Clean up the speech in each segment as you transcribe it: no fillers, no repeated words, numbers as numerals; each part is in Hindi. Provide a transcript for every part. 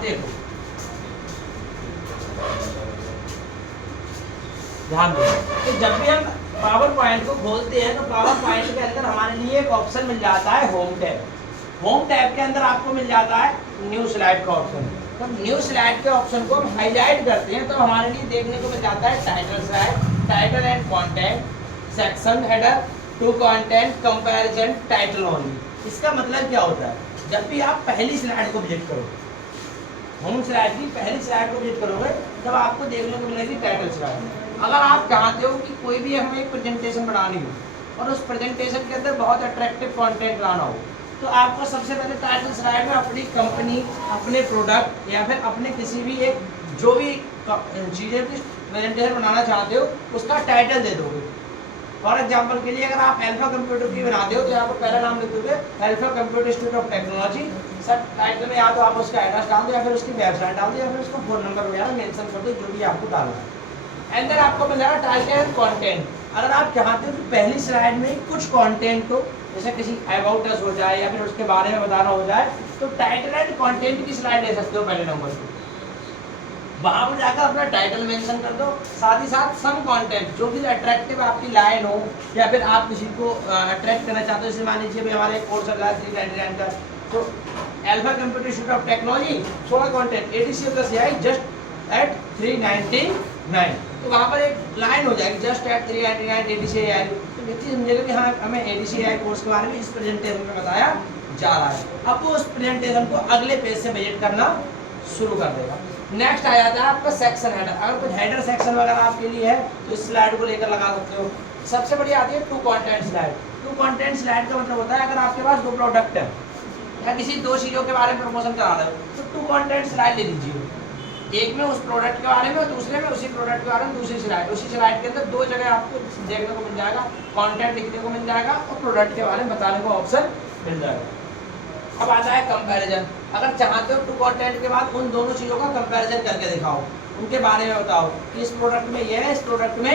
अब देखो ध्यान दो कि जब भी हम पावर पॉइंट को खोलते हैं तो पावर पॉइंट के अंदर हमारे लिए एक ऑप्शन मिल जाता है होम टैब। होम टैब के अंदर आपको मिल जाता है न्यू स्लाइड का ऑप्शन। तो न्यू स्लाइड के ऑप्शन को हम हाईलाइट करते हैं तो हमारे लिए देखने को मिल जाता है title slide, title and content, section header, two content, comparison, title only. इसका मतलब क्या होता है, जब भी आप पहली स्लाइड को विजिट करो, होम स्लाइड की पहली स्लाइड को विजिट करोगे तब आपको देखने को मिलेगी टाइटल स्लाइड। अगर आप चाहते हो कि कोई भी हमें एक प्रेजेंटेशन बनानी हो और उस प्रेजेंटेशन के अंदर बहुत अट्रैक्टिव कंटेंट लाना हो तो आपको सबसे पहले टाइटल स्लाइड में अपनी कंपनी, अपने प्रोडक्ट या फिर अपने किसी भी एक जो भी चीज़ें की प्रेजेंटेशन बनाना चाहते हो उसका टाइटल दे दोगे। फॉर एग्जाम्पल के लिए अगर आप अल्फा कंप्यूटर की बनाते हो तो यहाँ पर पहला नाम लिख दोगे alpha computer institute of technology. Sir title में या तो आप उसका एड्रेस डाल दो या फिर उसकी वेबसाइट डाल दो या फिर उसका फ़ोन नंबर वगैरह मेंशन कर दो, जो भी आपको डालना है। एंड देन आपको मिल जाएगा टाइटल एंड कंटेंट। अगर आप चाहते हो कि पहली स्लाइड में कुछ कंटेंट को जैसे किसी अबाउट अस हो जाए या फिर उसके बारे में बताना हो जाए तो टाइटल एंड कंटेंट की स्लाइड ले सकते हो पहले नंबर पे। वहाँ पर जाकर अपना टाइटल मेंशन कर दो, साथ ही साथ सम कंटेंट जो भी अट्रैक्टिव आपकी लाइन हो या फिर आप किसी को अट्रैक्ट करना चाहते हो। जैसे मान लीजिए भाई हमारे कोर्स चल रहा है 399 का, तो alpha computer institute of technology थोड़ा content ADC plus AI just at 399, तो वहाँ पर एक लाइन हो जाएगी जस्ट एट 399 एडीसी एआई। तो व्यक्ति समझेगा कि हाँ हमें एडीसी एआई कोर्स के बारे में इस प्रेजेंटेशन में बताया जा रहा है। अब वो उस प्रेजेंटेशन को अगले पेज से विजिट करना शुरू कर देगा। नेक्स्ट आ जाता है आपका सेक्शन हेडर। अगर कुछ हेडर सेक्शन वगैरह आपके लिए है तो इस स्लाइड को लेकर लगा सकते हो। सबसे बड़ी आती है two content slide. Two content slide का मतलब होता है अगर आपके पास दो प्रोडक्ट है या किसी दो चीज़ों के बारे में प्रमोशन करा रहे हो तो टू कंटेंट स्लाइड ले लीजिए। एक में उस प्रोडक्ट के बारे में और दूसरे में उसी प्रोडक्ट के बारे में दूसरी स्लाइड। उसी स्लाइड के अंदर दो जगह आपको देखने को मिल जाएगा, कंटेंट लिखने को मिल जाएगा और प्रोडक्ट के बारे में बताने को ऑप्शन मिल जाएगा। अब आता है कंपैरिजन। अगर चाहते हो टू कंटेंट के बाद उन दोनों चीज़ों का कंपैरिजन करके दिखाओ, उनके बारे में बताओ कि इस प्रोडक्ट में ये है, इस प्रोडक्ट में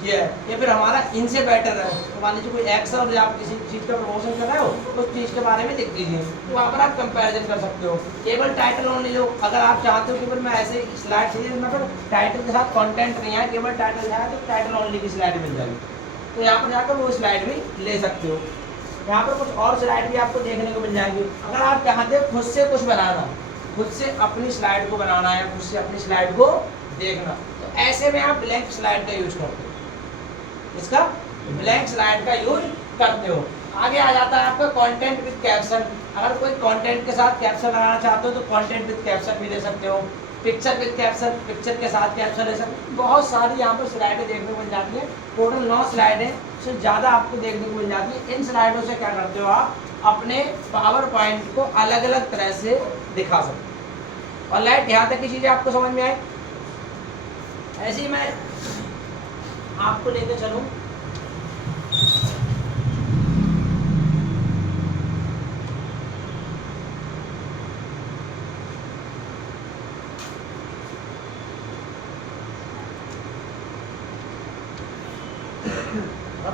ये है, या फिर हमारा इनसे बेटर है। तो मान लीजिए कोई एक्स और आप किसी चीज़ का प्रमोशन कर रहे हो तो उस चीज़ के बारे में लिख दीजिए, तो वहाँ पर आप कंपैरिजन कर सकते हो। केवल टाइटल ओनली लो, अगर आप चाहते हो केवल मैं ऐसे स्लाइड चाहिए मतलब टाइटल के साथ कंटेंट नहीं है, केवल टाइटल है तो टाइटल ओनली की स्लाइड मिल जाएगी, तो यहाँ पर जाकर वो स्लाइड भी ले सकते हो। यहाँ पर कुछ और स्लाइड भी आपको देखने को मिल जाएंगी। अगर आप चाहते हो खुद से कुछ बनाना, खुद से अपनी स्लाइड को बनाना है, खुद से अपनी स्लाइड को देखना, तो ऐसे में आप ब्लैंक स्लाइड का यूज करते हो, इसका ब्लैंक स्लाइड का यूज करते हो। आगे आ जाता है आपका कंटेंट विद कैप्शन। अगर कोई कंटेंट के साथ कैप्शन लगाना चाहते हो तो कंटेंट विद कैप्शन भी ले सकते हो। पिक्चर विद कैप्शन, पिक्चर के साथ कैप्शन ले सकते हो। बहुत सारी यहाँ पर स्लाइडें देखने को मिल जाती है। टोटल 9 स्लाइडें से ज़्यादा आपको देखने को मिल जाती है। इन स्लाइडों से क्या करते हो आप अपने पावर पॉइंट को अलग अलग तरह से दिखा सकते हो। और लाइट यहाँ तक की चीज़ें आपको समझ में आई। ऐसे ही मैं आपको लेकर चलूँ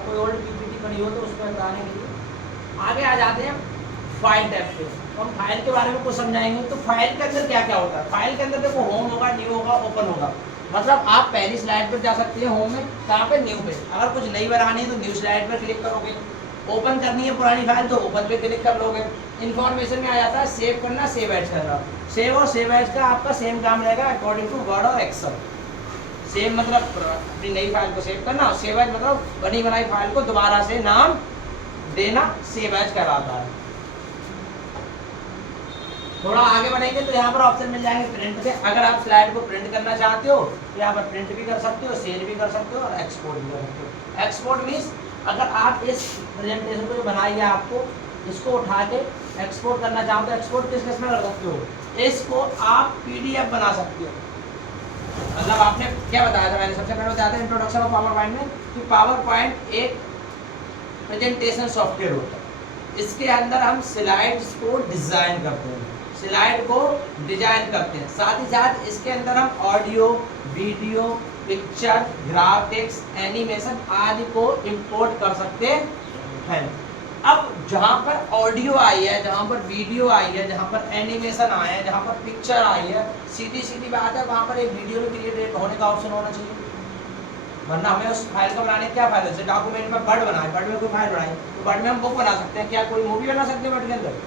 कोई ओल्ड पीपीटी पड़ी हो तो उसको हटाने के लिए आगे आ जाते हैं फाइल टैब पे। तो हम फाइल के बारे में कुछ समझाएंगे। तो फाइल के अंदर क्या क्या होता है। फाइल के अंदर देखो होम होगा, न्यू होगा, ओपन होगा। मतलब आप पहली स्लाइड पर जा सकते हैं होम में, कहाँ पे न्यू पे। अगर कुछ नई बनानी है तो न्यू स्लाइड पर क्लिक करोगे, ओपन करनी है पुरानी फाइल तो ओपन पे क्लिक कर लोगे। इन्फॉर्मेशन में आ जाता है सेव करना, सेव एज करना। सेव और सेव एज का आपका सेम काम रहेगा अकॉर्डिंग टू वर्ड और एक्सेल। सेव मतलब अपनी नई फाइल को सेव करना और सेव एज मतलब बनी बनाई फाइल को दोबारा से नाम देना, सेव एज कहलाता है। थोड़ा आगे बढ़ेंगे तो यहाँ पर ऑप्शन मिल जाएंगे प्रिंट के। अगर आप स्लाइड को प्रिंट करना चाहते हो तो यहाँ पर प्रिंट भी कर सकते हो, शेयर भी कर सकते हो और एक्सपोर्ट भी कर सकते हो। एक्सपोर्ट मीन्स अगर आप इस प्रेजेंटेशन को जो बनाई है आपको इसको उठा के एक्सपोर्ट करना चाहते हो, एक्सपोर्ट किस किस में कर सकते हो, इसको आप PDF बना सकते हो। मतलब आपने क्या बताया था, मैंने सबसे पहले बताया था इंट्रोडक्शन ऑफ पावर पॉइंट में कि पावर पॉइंट एक प्रेजेंटेशन सॉफ्टवेयर होता है। इसके अंदर हम स्लाइड्स को डिज़ाइन करते हैं, स्लाइड को डिजाइन करते हैं। साथ ही साथ इसके अंदर हम audio, video, picture, graphics, animation आदि को इंपोर्ट कर सकते हैं। अब जहाँ पर ऑडियो आई है, जहाँ पर वीडियो आई है, जहाँ पर एनिमेशन आया है, जहाँ पर पिक्चर आई है, सीधी सीधी बात है वहाँ पर एक वीडियो में क्रिएट होने का ऑप्शन होना चाहिए। वरना हमें उस फाइल को बनाने क्या फायदा, जैसे डॉक्यूमेंट में वर्ड बनाए, वर्ड में कोई फाइल बनाए तो वर्ड में हम बुक बना सकते हैं, क्या कोई मूवी बना सकते हैं वर्ड के अंदर,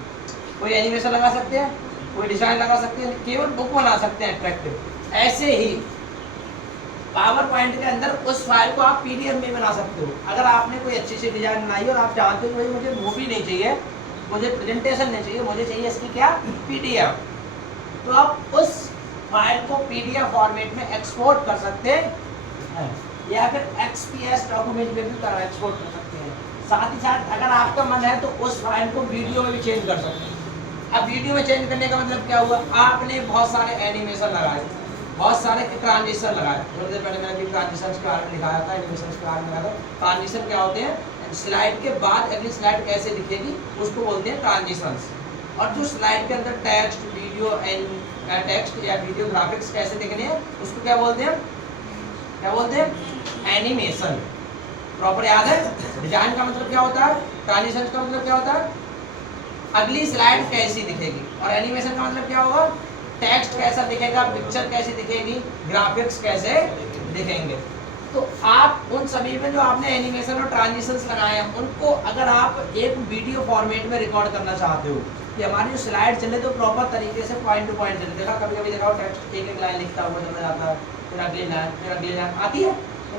कोई एनिमेशन लगा सकते हैं, कोई डिजाइन लगा सकते हैं, केवल बुक बना सकते हैं अट्रैक्टिव। ऐसे ही पावर पॉइंट के अंदर उस फाइल को आप पीडीएफ में बना सकते हो। अगर आपने कोई अच्छी सी डिजाइन बनाई और आप चाहते हो कि भाई मुझे मूवी नहीं चाहिए, मुझे प्रेजेंटेशन नहीं चाहिए, मुझे चाहिए इसकी क्या पीडीएफ, तो आप उस फाइल को पीडीएफ फॉर्मेट में एक्सपोर्ट कर सकते हैं या फिर एक्सपीएस डॉक्यूमेंट में भी एक्सपोर्ट कर सकते हैं। साथ ही साथ अगर आपका मन है तो उस फाइल को वीडियो में भी चेंज कर सकते हैं। अब वीडियो में चेंज करने का मतलब क्या हुआ, आपने बहुत सारे एनिमेशन लगाए, बहुत सारे ट्रांजिशन लगाए। थोड़ी देर पहले मैंने ट्रांजिशन के बारे में लिखाया था, एनिमेशन के बारे में लिखाया था। ट्रांजिशन क्या होते हैं, स्लाइड के बाद अगली स्लाइड कैसे दिखेगी उसको बोलते हैं ट्रांजिशंस। और जो स्लाइड के अंदर टेक्स्ट, वीडियो एंड टेक्स्ट या वीडियो ग्राफिक्स कैसे दिखने हैं उसको क्या बोलते हैं, क्या बोलते हैं, एनिमेशन। प्रॉपर याद है। डिजाइन का मतलब क्या होता है, ट्रांजिशन का मतलब क्या होता है, अगली स्लाइड कैसी दिखेगी, और एनिमेशन का मतलब क्या होगा, टेक्स्ट कैसा दिखेगा, पिक्चर कैसी दिखेगी, ग्राफिक्स कैसे दिखेंगे। तो आप उन सभी में जो आपने एनिमेशन और ट्रांजिशंस लगाए हैं उनको अगर आप एक वीडियो फॉर्मेट में रिकॉर्ड करना चाहते हो कि हमारी जो स्लाइड चले तो प्रॉपर तरीके से पॉइंट टू पॉइंट चले। देखा कभी कभी देखा टेक्स्ट एक एक लाइन लिखता हुआ चला जाता है, फिर अगली लाइन आती है,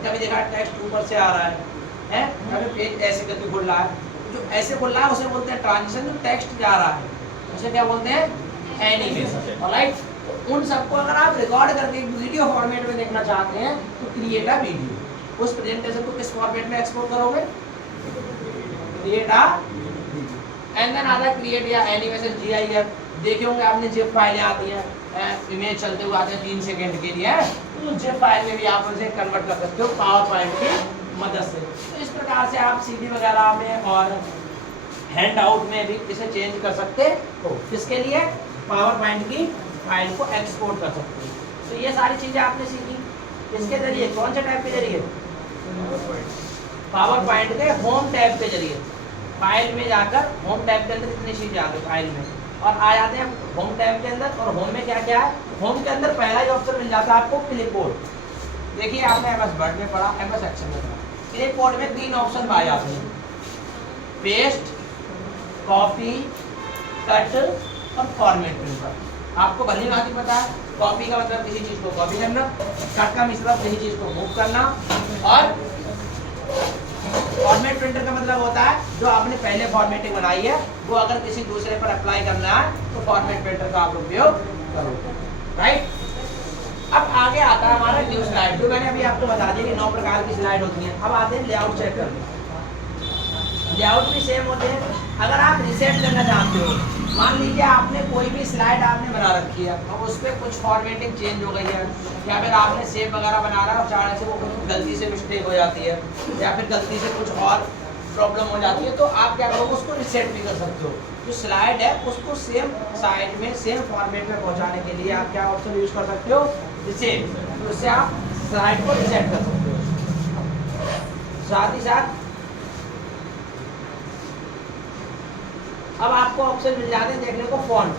कभी देखा टेक्स्ट ऊपर से आ रहा है, कभी पेज ऐसे करके खुल रहा है। जो ऐसे खुल रहा है उसे बोलते हैं ट्रांजिशन, जो टेक्स्ट जा रहा है उसे क्या बोलते हैं, एनिमेशन। ऑलराइट, तो उन सबको अगर आप रिकॉर्ड करके वीडियो फॉर्मेट में देखना चाहते हैं तो क्रिएट अ वीडियो। उस प्रेजेंटेशन को किस फॉर्मेट में एक्सपोर्ट करोगे, क्रिएट अ, एंड देन आता है क्रिएट या एनिमेशन GIF। देखे होंगे आपने जिप फाइलें आती हैं, इमेज चलते हुए आते हैं 3 सेकंड के लिए, तो जिप फाइल में भी आप उसे कन्वर्ट कर सकते हो पावर पॉइंट की मदद से। तो इस प्रकार से आप CD वगैरह में और हैंड आउट में भी इसे चेंज कर सकते हो। किसके लिए, पावर पॉइंट की फाइल को एक्सपोर्ट कर सकते हो। तो ये सारी चीजें आपने सीखी इसके जरिए, कौन से टैब के जरिए, पावर पॉइंट के होम टैब के जरिए। फाइल में जाकर होम टैब के अंदर इतनी चीजें आती है फाइल में, और आ जाते हैं होम टैब के अंदर। और होम में क्या क्या है, होम के अंदर पहला ही ऑप्शन मिल जाता है आपको क्लिपबोर्ड। देखिए आपने MS वर्ड में पढ़ा, MS एक्सेल में पढ़ा, क्लिपबोर्ड में 3 ऑप्शन पाए जाते हैं, पेस्ट, कॉपी, कट और फॉर्मेट प्रिंटर। आपको भली भांति पता है, कॉपी का मतलब किसी चीज को कॉपी करना, कट का मतलब किसी चीज को मूव करना, और फॉर्मेट प्रिंटर का मतलब होता है जो आपने पहले फॉर्मेटिंग बनाई है वो अगर किसी दूसरे पर अप्लाई करना है तो फॉर्मेट प्रिंटर का आप उपयोग करोगे। राइट, अब आगे आता है हमारा न्यू स्लाइड, जो मैंने अभी आपको बता दिया कि 9 प्रकार की स्लाइड होती हैं। अब आते हैं लेआउट चेक करने। लेआउट भी सेम होते हैं। अगर आप रिसेट करना चाहते हो, मान लीजिए आपने कोई भी स्लाइड आपने बना रखी है और उस पर कुछ फॉर्मेटिंग चेंज हो गई है, या फिर आपने सेव वगैरह बना रहा है और चाहने से वो गलती से मिस्टेक हो जाती है, या फिर गलती से कुछ और प्रॉब्लम हो जाती है, तो आप क्या करोगे, उसको रिसेट भी कर सकते हो। जो स्लाइड है उसको सेम साइड में सेम फॉर्मेट में पहुंचाने के लिए आप क्या ऑप्शन यूज कर सकते हो, रिसेट। तो उससे आप स्लाइड को रिसेट कर सकते हो। साथ ही साथ अब आपको ऑप्शन मिल जाते हैं देखने को फॉन्ट।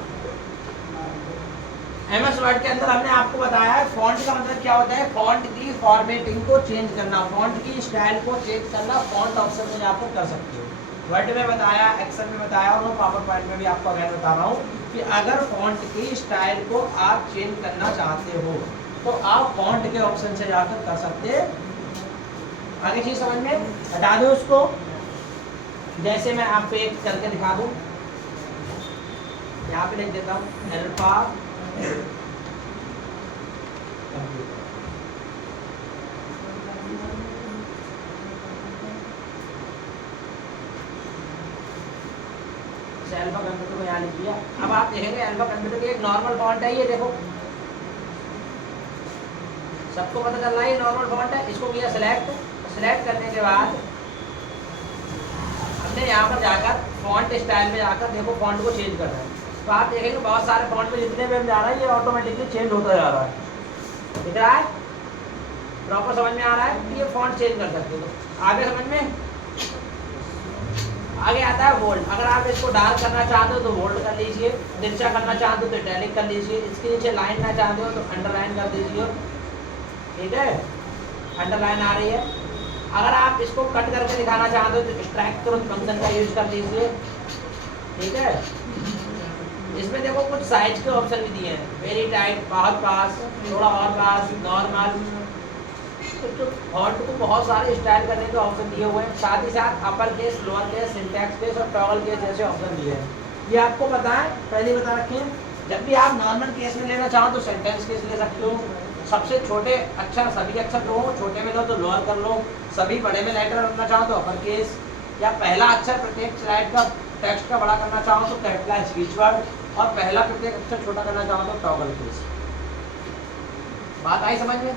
MS वर्ड के अंदर हमने आपको बताया है फॉन्ट का मतलब क्या होता है, फॉन्ट की फॉर्मेटिंग को चेंज करना, फॉन्ट की स्टाइल को चेंज करना, फॉन्ट ऑप्शन में जाकर कर सकते हो। वर्ड में बताया, एक्सेल में बताया, और पावर पॉइंट में भी आपको अगेन बता रहा हूँ कि अगर फॉन्ट की स्टाइल को आप चेंज करना चाहते हो तो आप फॉन्ट के ऑप्शन से जाकर कर सकते हैं। आगे चीज समझ में, हटा दो उसको। जैसे मैं आपको एक करके दिखा दूं, यहाँ पे लिख देता हूँ अल्फा अल्फा कंप्यूटर को यहाँ लिख दिया। अब आप देखेंगे अल्फा कंप्यूटर की एक नॉर्मल फॉन्ट है, ये देखो सबको पता चल रहा है ये नॉर्मल फॉन्ट है। इसको किया सिलेक्ट, सिलेक्ट करने के बाद हमने यहाँ पर जाकर फॉन्ट स्टाइल में जाकर देखो फॉन्ट को चेंज करना है। तो आप देखेंगे बहुत सारे फॉन्ट में जितने भी हम जा रहा है ये ऑटोमेटिकली चेंज होता जा रहा है। दिख रहा है, प्रॉपर समझ में आ रहा है कि ये फॉन्ट चेंज कर सकते हो। आगे समझ में, आगे आता है वोल्ट। अगर आप इसको डार्क करना चाहते हो तो वोल्ट कर लीजिए, तिरछा करना चाहते हो तो इटैलिक कर लीजिए, इसके नीचे लाइन ना चाहते हो तो अंडरलाइन कर दीजिए, ठीक है, अंडरलाइन आ रही है। अगर आप इसको कट करके दिखाना चाहते हो तो एक्सट्रैक्ट तुरंत फंक्शन का यूज कर लीजिए, ठीक है। इसमें देखो कुछ साइज के ऑप्शन भी दिए हैं, वेरी टाइट, बहुत पास, थोड़ा और पास, नॉर्मल, तो फॉन्ट को बहुत सारे स्टाइल करने के ऑप्शन दिए हुए हैं। साथ ही साथ upper case, lower case, syntax case और टॉगल केस जैसे ऑप्शन दिए हैं। ये आपको पता है, पहले बता रखे हैं। जब भी आप नॉर्मल केस में लेना चाहो तो सेंटेंस केस ले सकते हो, सबसे छोटे अक्षर सभी अक्षर लो, छोटे में लो तो लोअर कर लो, सभी बड़े में लेटर रखना चाहो तो अपर केस, या पहला अक्षर प्रत्येक स्लाइड का टेक्स्ट का बड़ा करना चाहो तो कैपिटल स्पीच वर्ड, और पहला प्रत्येक अक्षर छोटा करना चाहो तो टॉगल केस। बात आई समझ में?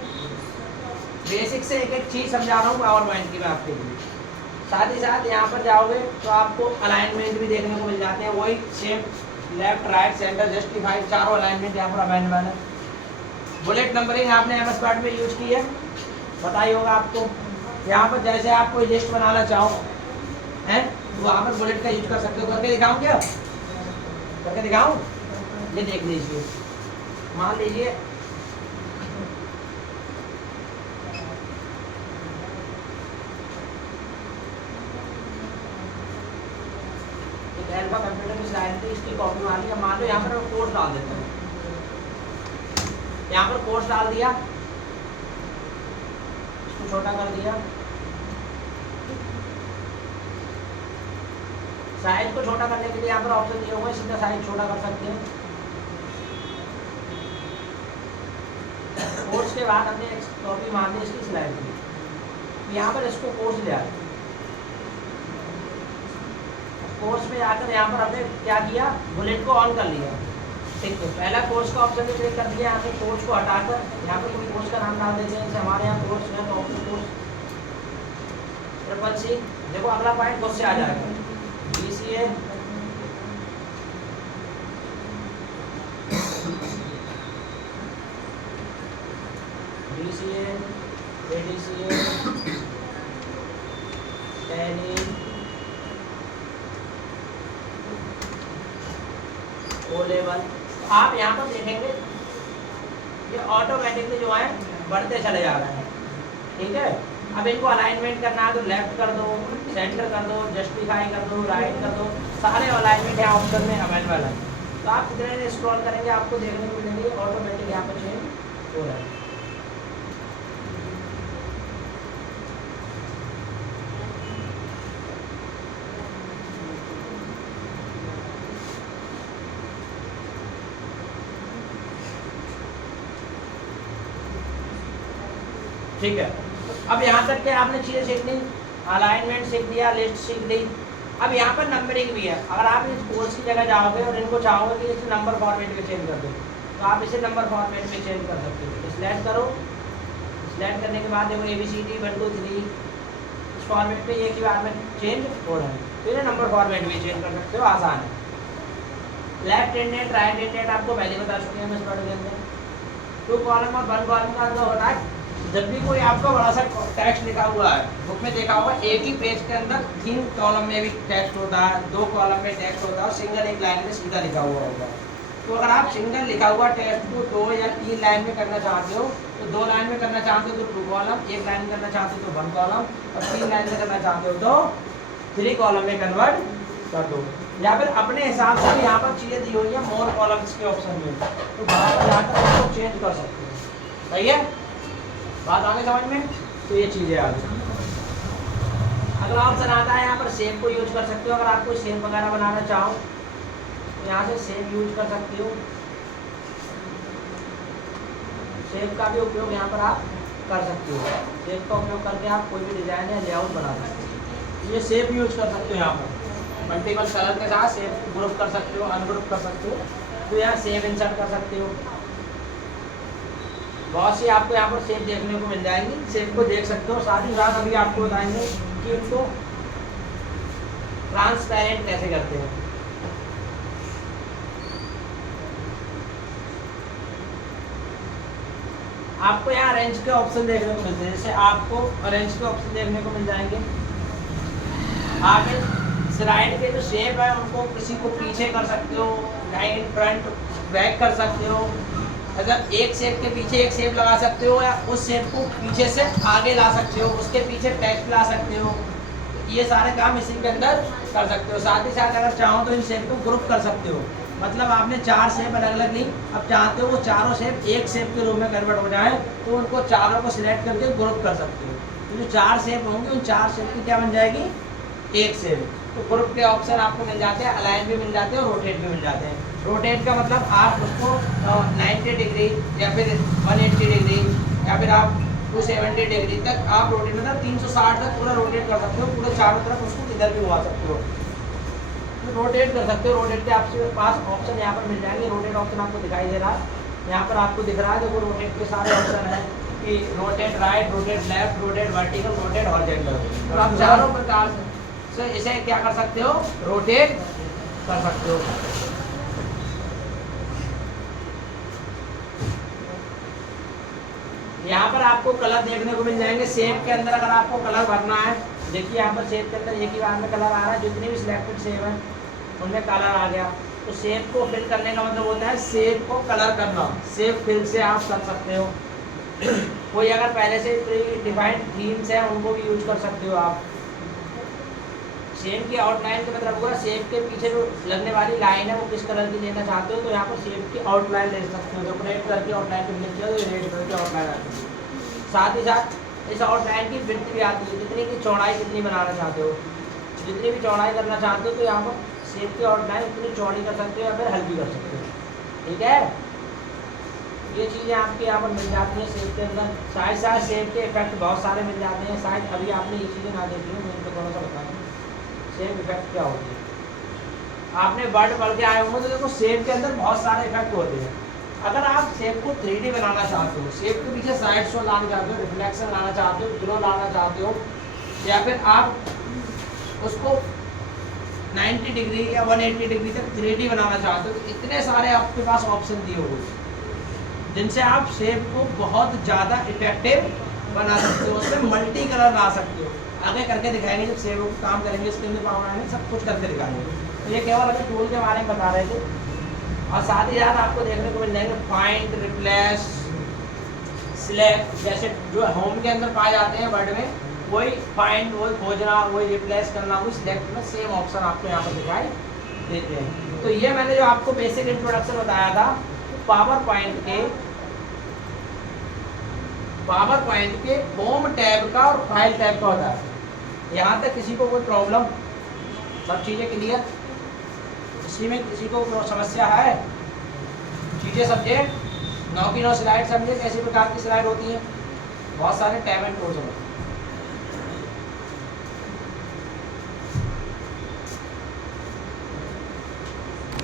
बेसिक से एक एक चीज समझा रहा हूँ पावर पॉइंट की मैं आपके लिए। साथ ही साथ यहाँ पर जाओगे तो आपको अलाइनमेंट भी देखने को मिल जाते हैं, वही same left right centre justified चारों अलाइनमेंट यहाँ पर अवेलेबल है। बुलेट नंबरिंग आपने एमएस वर्ड में यूज की है, बताई होगा आपको। यहाँ पर जैसे आप कोई लिस्ट बनाना चाहो है तो वहाँ पर बुलेट का यूज कर सकते हो। करके दिखाऊँ क्या? करके दिखाऊँ? ये देख लीजिए, मान लीजिए कंप्यूटर की स्लाइड थी, इसकी कॉपी मार लिया। मान लो यहाँ पर कोर्स डाल देते हैं, यहाँ पर कोर्स डाल दिया, इसको छोटा कर दिया, साइज को छोटा करने के लिए यहाँ पर ऑप्शन दिए हुए हैं, सीधा साइज छोटा कर सकते हैं। कोर्स के बाद हमने एक कॉपी मार दी इसकी स्लाइड की, यहाँ पर इसको कोर्स ले आए। कोर्स में आकर यहाँ पर हमने क्या किया, बुलेट को ऑन कर लिया, ठीक है। पहला कोर्स का ऑप्शन भी क्लिक कर दिया, यहाँ पे कोर्स को हटाकर यहाँ पर कोई कोर्स का नाम डाल देते हैं, जैसे हमारे यहाँ कोर्स है तो ऑप्शन कोर्स ट्रिपल सी। देखो अगला पॉइंट कोर्स से आ जाएगा, BCA DCA ADCA Tally O level. आप यहाँ पर देखेंगे ये ऑटोमेटिकली जो है बढ़ते चले जा रहे हैं, ठीक है। अब इनको अलाइनमेंट करना है तो लेफ्ट कर दो, सेंटर कर दो, जस्टिफाई कर दो, राइट कर दो, सारे अलाइनमेंट यहाँ ऑप्शन में अवेलेबल है। तो आप कितने स्क्रॉल करेंगे आपको देखने को मिलेंगे ऑटोमेटिक यहाँ पर चेंज हो रहा है। ठीक है, अब यहाँ तक के आपने चीज़ें सीख ली, अलाइनमेंट सीख लिया, लिस्ट सीख ली। अब यहाँ पर नंबरिंग भी है। अगर आप इस कोर्स की जगह जाओगे और इनको चाहोगे कि इसे नंबर फॉर्मेट में चेंज कर दो तो आप इसे नंबर फॉर्मेट में चेंज कर सकते हो। सिलेक्ट करो, सिलेक्ट करने के बाद देखो ABCD 1 2 3 इस फॉर्मेट पे एक ही बार में चेंज हो रहा है, तो इन्हें नंबर फॉर्मेट में चेंज कर सकते हो, आसान है। लेफ्ट इंडेंट राइट इंडेंट आपको पहले बता चुके हैं इस वर्ड के अंदर। 2 कॉलम और 1 कॉलम का मतलब होता है जब भी कोई आपका बड़ा सा टेक्स्ट लिखा हुआ है, बुक में देखा होगा एक ही पेज के अंदर 3 कॉलम में भी टेक्स्ट होता है, 2 कॉलम में टेक्स्ट होता है, सिंगल एक लाइन में सीधा लिखा हुआ होगा। तो अगर आप सिंगल लिखा हुआ टेक्स्ट को 2 या 3 लाइन में करना चाहते हो तो 2 लाइन में करना चाहते हो तो 2 कॉलम, 1 लाइन में करना चाहते हो तो 1 कॉलम, और 3 लाइन में करना चाहते हो तो 3 कॉलम में कन्वर्ट कर दो। या फिर अपने हिसाब से यहाँ पर चीज़ें दी हुई है मोर कॉलम्स के ऑप्शन में, तो बाहर जाकर उसको चेंज कर सकते हो। सही है, बात आगे समझ में? तो ये चीज़ें आ गई। अगला ऑप्शन आता है यहाँ पर सेव को यूज कर सकते हो। अगर आप कोई सेव वगैरह बनाना चाहो तो यहाँ से सेव यूज कर सकते हो। सेव का भी उपयोग यहाँ पर आप कर सकते हो। सेव का उपयोग करके आप कोई भी डिजाइन या लेआउट बना सकते हो। ये सेव यूज कर सकते हो, यहाँ पर मल्टीपल कलर के साथ सेव ग्रुप कर सकते हो, अनग्रुप कर सकते हो। तो यहाँ सेव इंसर्ट कर सकते हो। बहुत सी आपको यहाँ पर सेव देखने को मिल जाएंगी, सेव को देख सकते हो। साथ ही साथ अभी आपको बताएंगे कि उनको ट्रांसपेरेंट कैसे करते हैं। आपको यहाँ अरेंज के ऑप्शन देखने को मिलते हैं, जैसे आपको अरेंज के ऑप्शन देखने को मिल जाएंगे। आगे स्लाइड के जो शेप है उनको किसी को पीछे कर सकते हो, लाइन फ्रंट बैक कर सकते हो। अगर एक शेप के पीछे एक शेप लगा सकते हो, या उस शेप को पीछे से आगे ला सकते हो, उसके पीछे टेक्स्ट ला सकते हो। ये सारे काम इसी के अंदर कर सकते हो। साथ ही साथ अगर चाहो तो इन शेप को ग्रुप कर सकते हो। मतलब आपने 4 शेप अलग अलग ली, अब चाहते हो वो चारों शेप एक शेप के रूप में कन्वर्ट हो जाए, तो उनको चारों को सिलेक्ट करके ग्रुप कर सकते हो। तो जो 4 शेप होंगे उन 4 शेप की क्या बन जाएगी, एक शेप। तो ग्रुप के ऑप्शन आपको मिल जाते हैं, अलाइन भी मिल जाते हैं और रोटेट भी मिल जाते हैं। रोटेट का मतलब आप उसको 90 डिग्री या फिर 180 डिग्री या फिर आप 270 डिग्री तक आप रोटेट, मतलब 360 तक पूरा रोटेट कर सकते हो, पूरे चारों तरफ उसको इधर भी घुमा सकते हो, तो रोटेट कर सकते हो। रोटेट के आपके पास ऑप्शन यहाँ पर मिल जाएंगे। रोटेट ऑप्शन आपको दिखाई दे रहा है, यहाँ पर आपको दिख रहा है। देखो रोटेट के सारे ऑप्शन हैं कि rotate right, rotate left, rotate vertical, rotate horizontal. तो आप चारों प्रकार से इसे क्या कर सकते हो, रोटेट कर सकते हो। यहाँ पर आपको कलर देखने को मिल जाएंगे। शेप के अंदर अगर आपको कलर भरना है, देखिए यहाँ पर शेप के अंदर एक ही बार में कलर आ रहा है। जितनी भी सिलेक्टेड शेप है उनमें कलर आ गया। तो शेप को फिल करने का मतलब होता है शेप को कलर करना। शेप फिल से आप कर सकते हो। कोई अगर पहले से प्री डिफाइंड थीम्स है उनको भी यूज कर सकते हो आप। शेप की आउटलाइन का मतलब होगा शेप के पीछे जो लगने वाली लाइन है वो किस कलर की लेना चाहते हो, तो यहाँ पर शेप की आउटलाइन ले सकते हो। जो रेड कलर की आउटलाइन को क्लिक किया तो रेड कलर की आउटलाइन आती है। साथ ही साथ इस आउटलाइन की विड्थ भी आती है, कितनी की चौड़ाई कितनी बनाना चाहते हो। जितनी भी चौड़ाई करना चाहते हो तो यहाँ पर शेप की आउटलाइन उतनी चौड़ी कर सकते हो या फिर हल्की कर सकते हो। ठीक है, ये चीज़ें आपके यहाँ पर मिल जाती हैं शेप के अंदर। साथ साथ शेप के इफेक्ट बहुत सारे मिल जाते हैं। शायद अभी आपने ये चीज़ें ना देखी हो, मुझे थोड़ा सा बताएं शेप इफेक्ट क्या होती है। आपने वर्ड पढ़ के आए होंगे तो देखो शेप के अंदर बहुत सारे इफेक्ट होते हैं। अगर आप शेप को 3D बनाना चाहते हो, शेप के पीछे साइड शो लाना चाहते हो, रिफ्लेक्शन लाना चाहते हो, ग्लो लाना चाहते हो, या फिर आप उसको 90 डिग्री या 180 डिग्री तक 3D बनाना चाहते हो, तो इतने सारे आपके पास ऑप्शन दिए हुए जिनसे आप शेप को बहुत ज़्यादा इफेक्टिव बना सकते हो। उसमें मल्टी कलर ला सकते हो। आगे करके दिखाएंगे जब शेप को काम करेंगे, इसके अंदर पावर में सब कुछ करके दिखाएंगे। तो ये केवल अभी टूल के बारे में बता रहे थे। और साथ ही साथ आपको देखने को मिल जाएंगे फाइंड, रिप्लेस, सिलेक्ट, जैसे जो होम के अंदर पाए जाते हैं वर्ड में, वही फाइंड, वही खोजना, वही रिप्लेस करना, वही सिलेक्ट करना, सेम ऑप्शन आपको यहाँ पर दिखाई देते हैं। तो ये मैंने जो आपको बेसिक इंट्रोडक्शन बताया था पावर पॉइंट के होम टैब का और फाइल टैब का होता है। यहाँ तक किसी को कोई प्रॉब्लम, सब चीज़ें क्लियर, इसी में किसी को समस्या है, चीज़ें समझे, 9 की 9 स्लाइड समझे कैसी प्रकार की स्लाइड होती है, बहुत सारे टैब एंड टूल्स हैं।